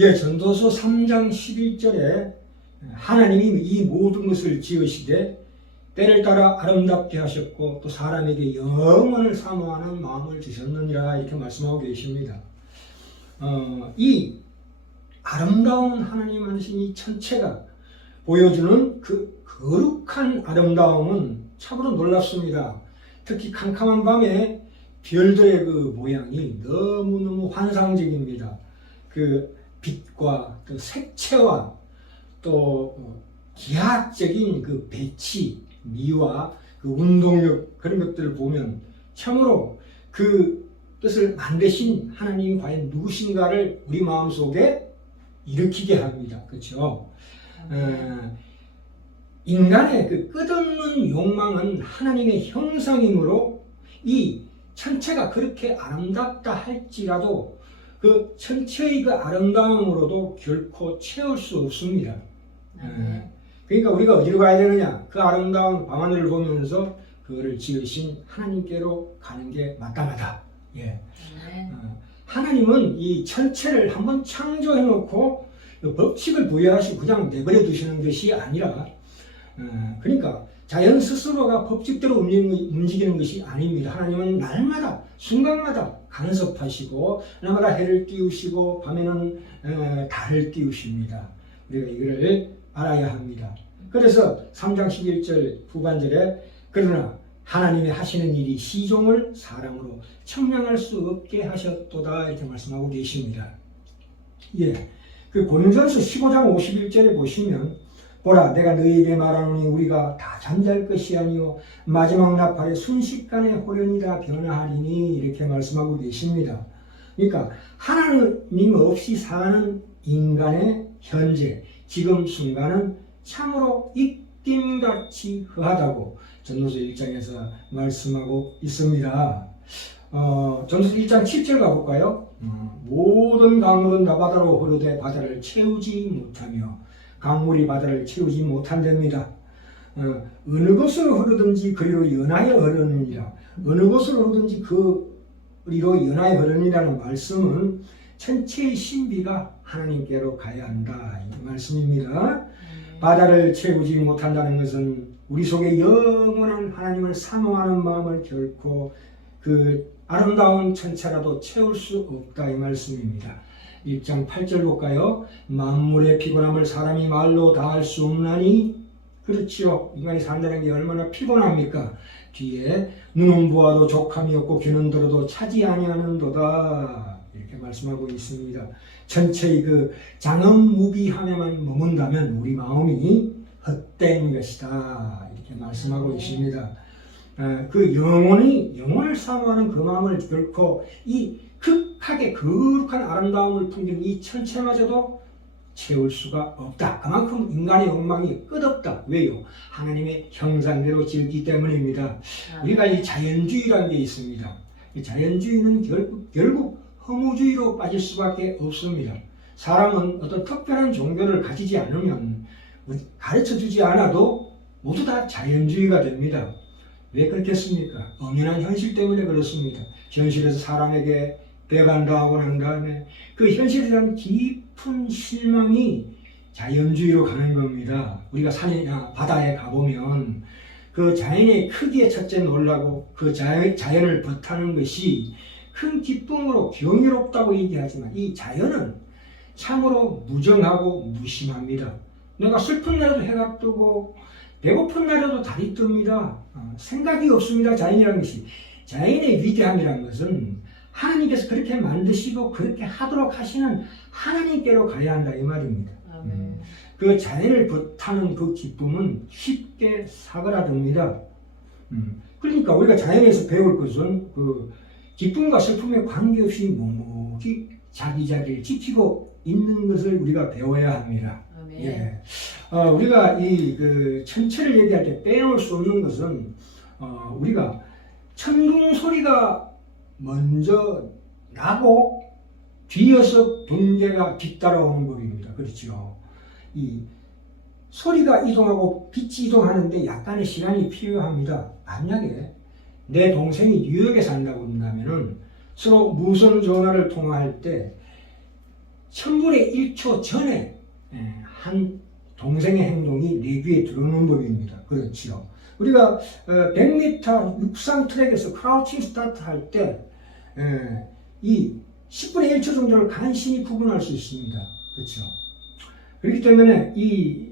예, 전도서 3장 11절에 하나님이 이 모든 것을 지으시되 때를 따라 아름답게 하셨고 또 사람에게 영원을 사모하는 마음을 주셨느니라 이렇게 말씀하고 계십니다. 이 아름다운 하나님 하신 이 천체가 보여주는 그 거룩한 아름다움은 참으로 놀랍습니다. 특히 캄캄한 밤에 별들의 그 모양이 너무너무 환상적입니다. 그 빛과 또 색채와 또 기하학적인 그 배치, 미와 그 운동력 그런 것들을 보면 참으로 그 뜻을 만드신 하나님이 과연 누구신가를 우리 마음속에 일으키게 합니다. 그렇죠? 인간의 그 끝없는 욕망은 하나님의 형상이므로 이 천체가 그렇게 아름답다 할지라도 그 천체의 그 아름다움으로도 결코 채울 수 없습니다. 그러니까 우리가 어디로 가야 되느냐? 그 아름다운 밤하늘을 보면서 그거를 지으신 하나님께로 가는 게 마땅하다. 예. 하나님은 이 천체를 한번 창조해 놓고 법칙을 부여하시고 그냥 내버려 두시는 것이 아니라 그러니까 자연 스스로가 법칙대로 움직이는 것이 아닙니다. 하나님은 날마다 순간마다 간섭하시고 날마다 해를 띄우시고 밤에는 달을 띄우십니다. 우리가 이거를 알아야 합니다. 그래서 3장 11절 후반절에 그러나 하나님이 하시는 일이 시종을 사람으로 청량할 수 없게 하셨도다 이렇게 말씀하고 계십니다. 예, 그 고린도전서 15장 51절에 보시면 보라 내가 너희에게 말하노니 우리가 다 잠잘 것이 아니요 마지막 나팔에 순식간에 호련히 다 변화하리니 이렇게 말씀하고 계십니다. 그러니까 하나님 없이 사는 인간의 현재 지금 순간은 참으로 입김같이 허하다고 전도서 1장에서 말씀하고 있습니다. 전도서 1장 7절 가볼까요? 모든 강물은 나바다로 흐르되 바다를 채우지 못하며 강물이 바다를 채우지 못한답니다. 어느 곳으로 흐르든지 그리로 연하여 흐르느니라. 어느 곳으로 흐르든지 그리로 연하여 흐르느니라는 말씀은 천체의 신비가 하나님께로 가야 한다 이 말씀입니다. 바다를 채우지 못한다는 것은 우리 속에 영원한 하나님을 사모하는 마음을 결코 그 아름다운 천체라도 채울 수 없다 이 말씀입니다. 1장 8절 볼까요? 만물의 피곤함을 사람이 말로 다할 수 없나니 그렇지요. 인간이 산다는 게 얼마나 피곤합니까? 뒤에 눈은 보아도 족함이 없고 귀는 들어도 차지 아니하는도다 이렇게 말씀하고 있습니다. 전체의 그 장엄무비함에만 머문다면 우리 마음이 헛된 것이다 이렇게 말씀하고 있습니다. 그 영혼을 사모하는 그 마음을 결코 이 극하게 거룩한 아름다움을 풍기는 이 천체마저도 채울 수가 없다. 그만큼 인간의 욕망이 끝없다. 왜요? 하나님의 형상대로 지었기 때문입니다. 우리가 이 자연주의라는 게 있습니다. 이 자연주의는 결국 허무주의로 빠질 수밖에 없습니다. 사람은 어떤 특별한 종교를 가지지 않으면 가르쳐주지 않아도 모두 다 자연주의가 됩니다. 왜 그렇겠습니까? 엄연한 현실 때문에 그렇습니다. 현실에서 사람에게 배반당하고 난 다음에 그 현실에 대한 깊은 실망이 자연주의로 가는 겁니다. 우리가 산이나 바다에 가보면 그 자연의 크기에 첫째 놀라고 그 자연을 버타는 것이 큰 기쁨으로 경이롭다고 얘기하지만 이 자연은 참으로 무정하고 무심합니다. 내가 슬픈 날에도 해가 뜨고 배고픈 날에도 달이 뜹니다. 생각이 없습니다. 자연이라는 것이. 자연의 위대함이라는 것은 하나님께서 그렇게 만드시고 그렇게 하도록 하시는 하나님께로 가야 한다 이 말입니다. 그 자연을 버타는 그 기쁨은 쉽게 사그라듭니다. 그러니까 우리가 자연에서 배울 것은 그 기쁨과 슬픔에 관계없이 묵묵히 자기 자리를 지키고 있는 것을 우리가 배워야 합니다. 예. 우리가 그 천체를 얘기할 때 빼놓을 수 없는 것은 우리가 천둥 소리가 먼저 나고 뒤에서 번개가 뒤따라오는 법입니다. 그렇죠? 이 소리가 이동하고 빛이 이동하는데 약간의 시간이 필요합니다. 만약에 내 동생이 뉴욕에 산다고 한다면은 서로 무선 전화를 통화할 때 천분의 1초 전에 한 동생의 행동이 내 귀에 들어오는 법입니다. 그렇지요. 우리가 100m 육상 트랙에서 크라우칭 스타트 할 때 이 10분의 1초 정도를 간신히 구분할 수 있습니다. 그렇죠. 그렇기 때문에 이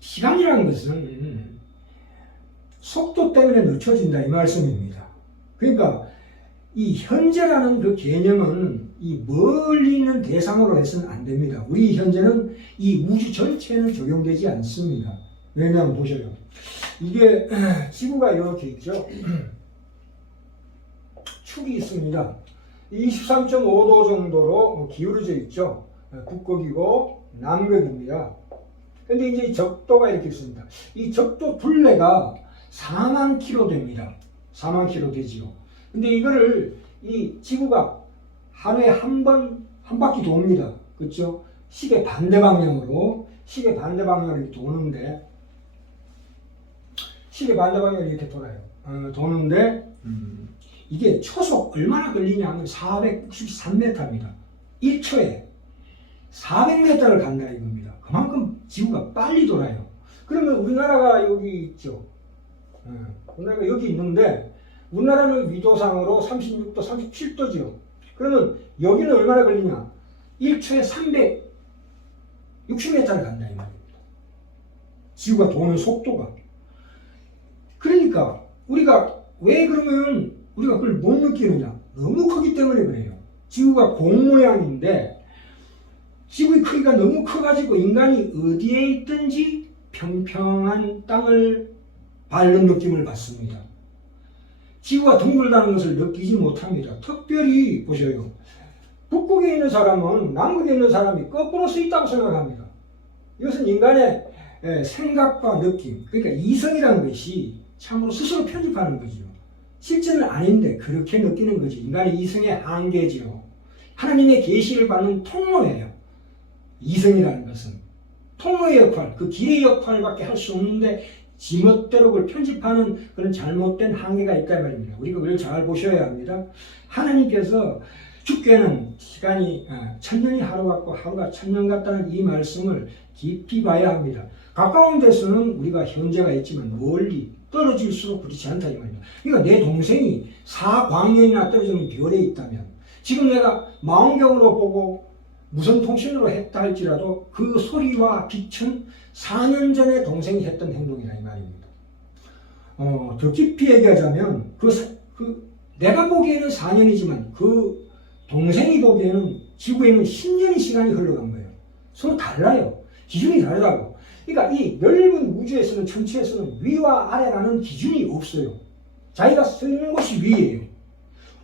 시간이라는 것은 속도 때문에 늦춰진다 이 말씀입니다. 그러니까 이 현재라는 그 개념은 이 멀리 있는 대상으로 해서는 안 됩니다. 우리 현재는 이 우주 전체에는 적용되지 않습니다. 왜냐하면 보셔요. 이게 지구가 이렇게 있죠. 축이 있습니다. 23.5도 정도로 기울어져 있죠. 북극이고 남극입니다. 근데 이제 적도가 이렇게 있습니다. 이 적도 둘레가 4만 킬로 됩니다. 4만 킬로 되지요. 근데 이거를 이 지구가 하루에 한 바퀴 돕니다. 그렇죠? 시계 반대 방향으로 이렇게 도는데 시계 반대 방향으로 이렇게 돌아요. 도는데 이게 초속 얼마나 걸리냐 하면 463m입니다. 1초에 400m를 간다 이겁니다. 그만큼 지구가 빨리 돌아요. 그러면 우리나라가 여기 있죠. 우리나라가 여기 있는데 우리나라는 위도상으로 36도, 37도죠. 그러면 여기는 얼마나 걸리냐? 1초에 360m를 간다 이 말입니다. 지구가 도는 속도가. 그러니까 우리가 왜 그러면 우리가 그걸 못 느끼느냐? 너무 크기 때문에 그래요. 지구가 공 모양인데 지구의 크기가 너무 커가지고 인간이 어디에 있든지 평평한 땅을 밟는 느낌을 받습니다. 지구가 둥글다는 것을 느끼지 못합니다. 특별히 보셔요. 북극에 있는 사람은 남극에 있는 사람이 거꾸로 서 있다고 생각합니다. 이것은 인간의 생각과 느낌, 그러니까 이성이라는 것이 참으로 스스로 편집하는 거죠. 실제는 아닌데 그렇게 느끼는 거지. 인간의 이성의 한계죠. 하나님의 계시를 받는 통로예요. 이성이라는 것은 통로의 역할, 그 길의 역할밖에 할 수 없는데 지멋대로 그걸 편집하는 그런 잘못된 한계가 있다 말입니다. 우리가 그걸 잘 보셔야 합니다. 하나님께서 주께는 시간이 천년이 하루 같고 하루가 천년 같다는 이 말씀을 깊이 봐야 합니다. 가까운 데서는 우리가 현재가 있지만 멀리 떨어질수록 그렇지 않다 이 말입니다. 그러니까 내 동생이 4광년이나 떨어지는 별에 있다면 지금 내가 망원경으로 보고 무선 통신으로 했다 할지라도 그 소리와 빛은 4년 전에 동생이 했던 행동이라 이 말입니다. 더 깊이 얘기하자면 내가 보기에는 4년이지만 그 동생이 보기에는 지구에는 10년의 시간이 흘러간 거예요. 서로 달라요. 기준이 다르다고. 그러니까 이 넓은 우주에서는 천체에서는 위와 아래라는 기준이 없어요. 자기가 서 있는 곳이 위예요.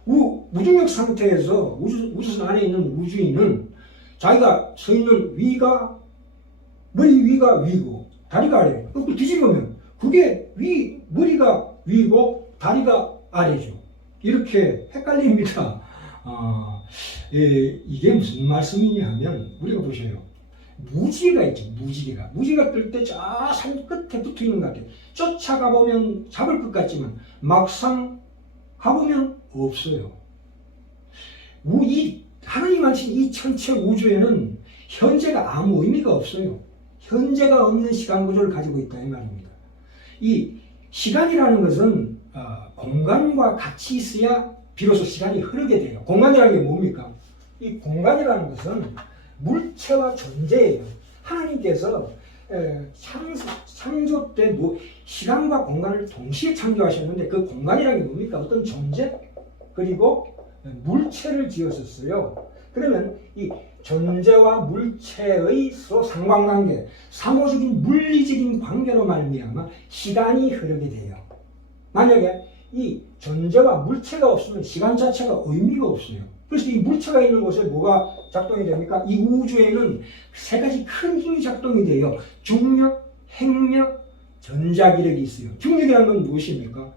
무중력 상태에서 우주선 안에 있는 우주인은 자기가 서 있는 위가 머리 위가 위고 다리가 아래예요. 그 뒤집으면 그게 머리가 위고 다리가 아래죠. 이렇게 헷갈립니다. 이게 무슨 말씀이냐 하면 우리가 보셔요. 무지개가 있죠. 무지개가 뜰 때 저 산 끝에 붙어 있는 것 같아요. 쫓아가 보면 잡을 것 같지만 막상 가보면 없어요. 하나님 만신 이 천체 우주에는 현재가 아무 의미가 없어요. 현재가 없는 시간 구조를 가지고 있다 이 말입니다. 이 시간이라는 것은 공간과 같이 있어야 비로소 시간이 흐르게 돼요. 공간이라는 게 뭡니까? 이 공간이라는 것은 물체와 존재예요. 하나님께서 창조 때 시간과 공간을 동시에 창조하셨는데 그 공간이라는 게 뭡니까? 어떤 존재 그리고 물체를 지었었어요. 그러면 이 존재와 물체의 서로 상관관계, 상호적인 물리적인 관계로 말미암아 시간이 흐르게 돼요. 만약에 이 존재와 물체가 없으면 시간 자체가 의미가 없어요. 그래서 이 물체가 있는 곳에 뭐가 작동이 됩니까? 이 우주에는 세 가지 큰 힘이 작동이 돼요. 중력, 핵력, 전자기력이 있어요. 중력이라는 건 무엇입니까?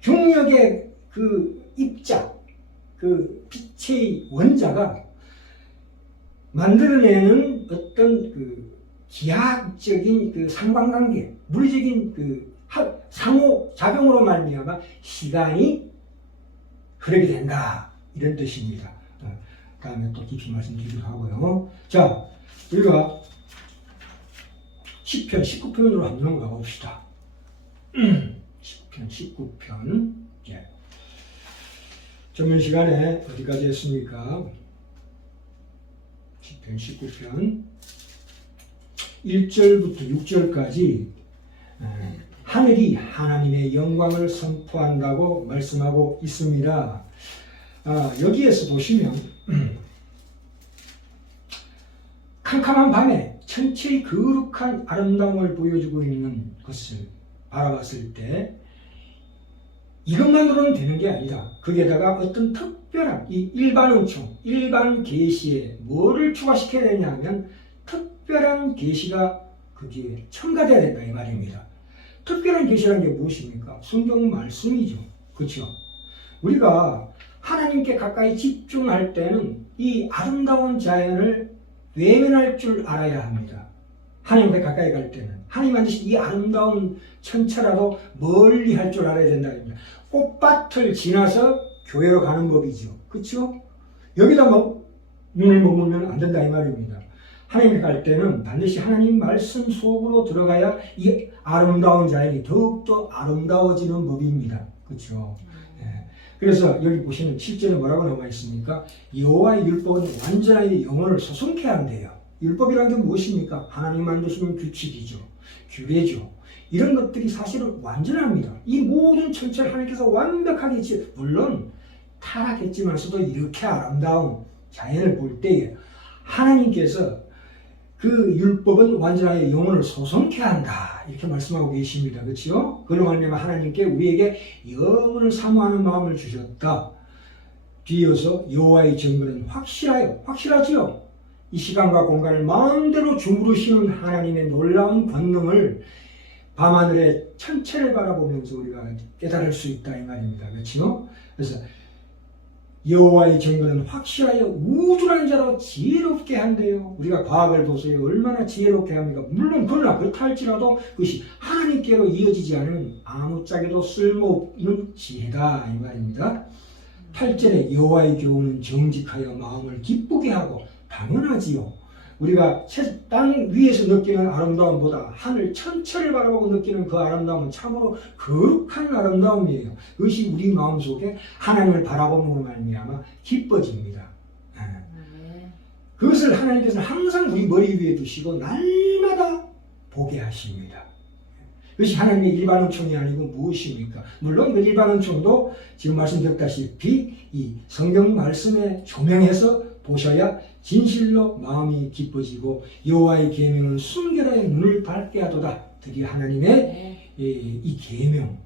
중력의 그 입자, 그 빛의 원자가 만들어내는 어떤 그 기하학적인 그 상관관계, 물리적인 그 상호작용으로 말미암아 시간이 흐르게 된다. 이런 뜻입니다. 다음에 또 깊이 말씀드리기로 하고요. 자, 우리가 시편 19편으로 한번 가봅시다. 10편, 19편. 예. 전문 시간에 어디까지 했습니까? 10편, 19편. 1절부터 6절까지 하늘이 하나님의 영광을 선포한다고 말씀하고 있습니다. 여기에서 보시면 캄캄한 밤에 천체의 거룩한 아름다움을 보여주고 있는 것을 바라봤을 때 이것만으로는 되는 게 아니다. 거기에다가 어떤 특별한 이 일반 은총, 일반 계시에 뭐를 추가시켜야 되냐 하면 특별한 계시가 거기에 첨가돼야 된다 이 말입니다. 특별한 계시라는 게 무엇입니까? 성경 말씀이죠. 그렇죠? 우리가 하나님께 가까이 집중할 때는 이 아름다운 자연을 외면할 줄 알아야 합니다. 하나님께 가까이 갈 때는 하나님 반드시 이 아름다운 천체라도 멀리 할 줄 알아야 된다. 꽃밭을 지나서 교회로 가는 법이죠. 그렇죠? 여기다 눈을 머물면 안 된다 이 말입니다. 하나님께 갈 때는 반드시 하나님 말씀 속으로 들어가야 이 아름다운 자연이 더욱더 아름다워지는 법입니다. 그렇죠? 네. 그래서 여기 보시면 7절에 뭐라고 나와 있습니까? 여호와의 율법은 완전하게 영혼을 소송케 한대요. 율법이란 게 무엇입니까? 하나님 만드시는 규칙이죠. 규례죠. 이런 것들이 사실은 완전합니다. 이 모든 천체를 하나님께서 완벽하게 물론 타락했지만서도 이렇게 아름다운 자연을 볼 때에 하나님께서 그 율법은 완전하게 영혼을 소성케 한다 이렇게 말씀하고 계십니다. 그렇죠? 그로 말미암아 하나님께 우리에게 영혼을 사모하는 마음을 주셨다. 뒤이어서 여호와의 증거는 확실하지요. 이 시간과 공간을 마음대로 주무르시는 하나님의 놀라운 권능을 밤하늘의 천체를 바라보면서 우리가 깨달을 수 있다 이 말입니다. 그렇죠? 그래서 여호와의 증거는 확실하여 우주라는 자로 지혜롭게 한대요. 우리가 과학을 보세요. 얼마나 지혜롭게 합니까? 물론 그러나 그렇다 할지라도 그것이 하나님께로 이어지지 않으면 아무짝에도 쓸모없는 지혜다 이 말입니다. 8절에 여호와의 교훈은 정직하여 마음을 기쁘게 하고 당연하지요. 우리가 땅 위에서 느끼는 아름다움보다 하늘 천체를 바라보고 느끼는 그 아름다움은 참으로 거룩한 아름다움이에요. 그것이 우리 마음속에 하나님을 바라봄으로 말미암아 기뻐집니다. 그것을 하나님께서는 항상 우리 머리 위에 두시고 날마다 보게 하십니다. 그것이 하나님의 일반 은총이 아니고 무엇입니까? 물론 그 일반 은총도 지금 말씀드렸다시피 이 성경 말씀에 조명해서 보셔야 진실로 마음이 기뻐지고 여호와의 계명은 순결하여 눈을 밝게 하도다. 드디어 하나님의 이 계명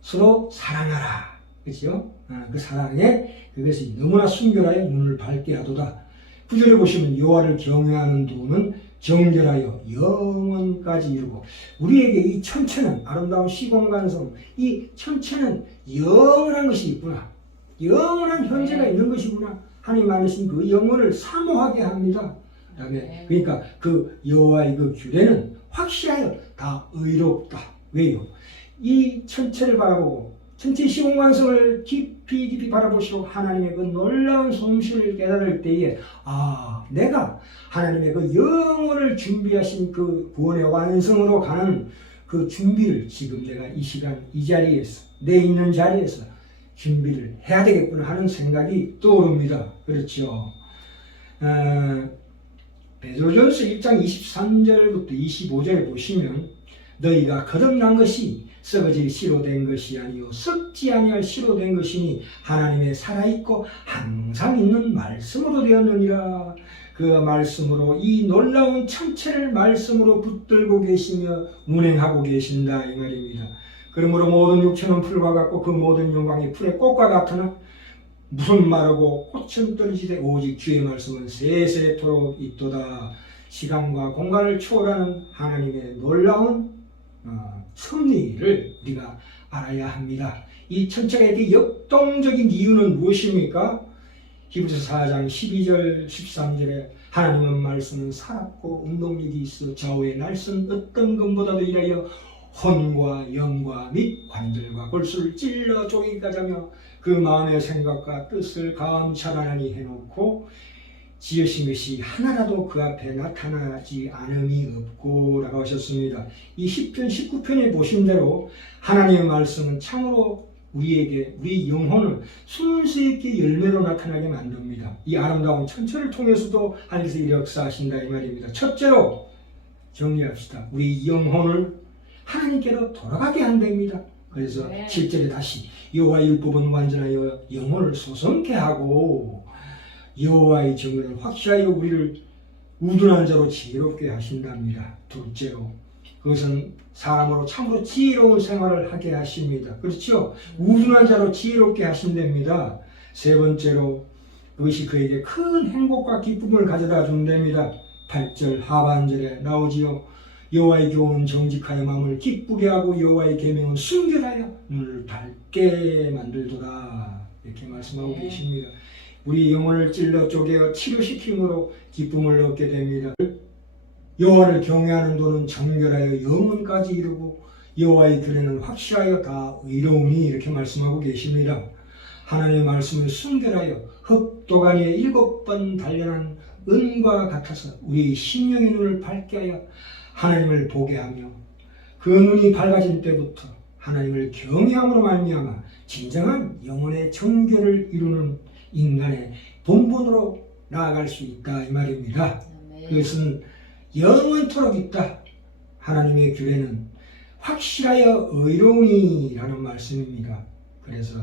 서로 사랑하라. 그렇죠? 그 사랑에 그것이 너무나 순결하여 눈을 밝게 하도다. 9절에 보시면 여호와를 경외하는 눈은 정결하여 영원까지 이루고 우리에게 이 천체는 아름다운 시공간성 이 천체는 영원한 것이 있구나. 영원한 현재가 있는 것이구나. 하나님 만드신 그 영혼을 사모하게 합니다. 그다음에 그러니까 그 여호와의 그 규례는 확실하여 다 의롭다. 왜요? 이 천체를 바라보고 천체 시공간성을 깊이 바라보시고 하나님의 그 놀라운 솜씨를 깨달을 때에 내가 하나님의 그 영혼을 준비하신 그 구원의 완성으로 가는 그 준비를 지금 내가 이 시간 이 자리에서 내 있는 자리에서 준비를 해야 되겠구나 하는 생각이 떠오릅니다. 그렇죠. 베드로전서 1장 23절부터 25절에 보시면 너희가 거듭난 것이 썩어질 씨로 된 것이 아니요 썩지 아니할 씨로 된 것이니 하나님의 살아있고 항상 있는 말씀으로 되었느니라. 그 말씀으로 이 놀라운 천체를 말씀으로 붙들고 계시며 운행하고 계신다 이 말입니다. 그러므로 모든 육체는 풀과 같고 그 모든 영광이 풀의 꽃과 같으나 무슨 마르고 꽃은 떨어지되 오직 주의 말씀은 세세토록 있도다. 시간과 공간을 초월하는 하나님의 놀라운 섭리를 우리가 알아야 합니다. 이 천체가 이렇게 역동적인 이유는 무엇입니까? 히브리서 4장 12절 13절에 하나님의 말씀은 살았고 운동력이 있어 좌우의 날선 어떤 것보다도 일하여 혼과 영과 및 관절과 골수를 찔러 쪼개기까지 하며 그 마음의 생각과 뜻을 감찰하니 해놓고 지으신 것이 하나라도 그 앞에 나타나지 않음이 없고 라고 하셨습니다. 이 10편 19편에 보신 대로 하나님의 말씀은 참으로 우리에게 우리 영혼을 순수 있게 열매로 나타나게 만듭니다. 이 아름다운 천체를 통해서도 하나님께서 이렇게 역사하신다 이 말입니다. 첫째로 정리합시다. 우리 영혼을 하나님께로 돌아가게 한답니다. 그래서 7절에 다시 여호와의 율법은 완전하여 영혼을 소성케 하고 여호와의 정의는 확실하여 우리를 우둔한 자로 지혜롭게 하신답니다. 둘째로 그것은 사람으로 참으로 지혜로운 생활을 하게 하십니다. 그렇죠? 우둔한 자로 지혜롭게 하신답니다. 세 번째로 그것이 그에게 큰 행복과 기쁨을 가져다 준답니다. 8절 하반절에 나오지요. 여호와의 교훈은 정직하여 마음을 기쁘게 하고 여호와의 계명은 순결하여 눈을 밝게 만들도다. 이렇게 말씀하고 계십니다. 우리 영혼을 찔러 쪼개어 치료시킴으로 기쁨을 얻게 됩니다. 여호와를 경외하는 도는 정결하여 영혼까지 이루고 여호와의 규례는 확실하여 다 의로우니 이렇게 말씀하고 계십니다. 하나님의 말씀을 순결하여 흑도가니에 7번 단련한 은과 같아서 우리 심령의 눈을 밝게 하여 하나님을 보게 하며 그 눈이 밝아진 때부터 하나님을 경외함으로 말미암아 진정한 영혼의 정결을 이루는 인간의 본분으로 나아갈 수 있다 이 말입니다. 그것은 영원토록 있다. 하나님의 규례는 확실하여 의로우니 라는 말씀입니다. 그래서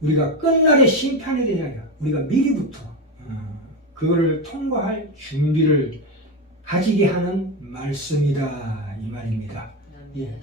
우리가 끝날의 심판에 대하여 우리가 미리부터 그거를 통과할 준비를 가지게 하는 말씀이다 이 말입니다. 예.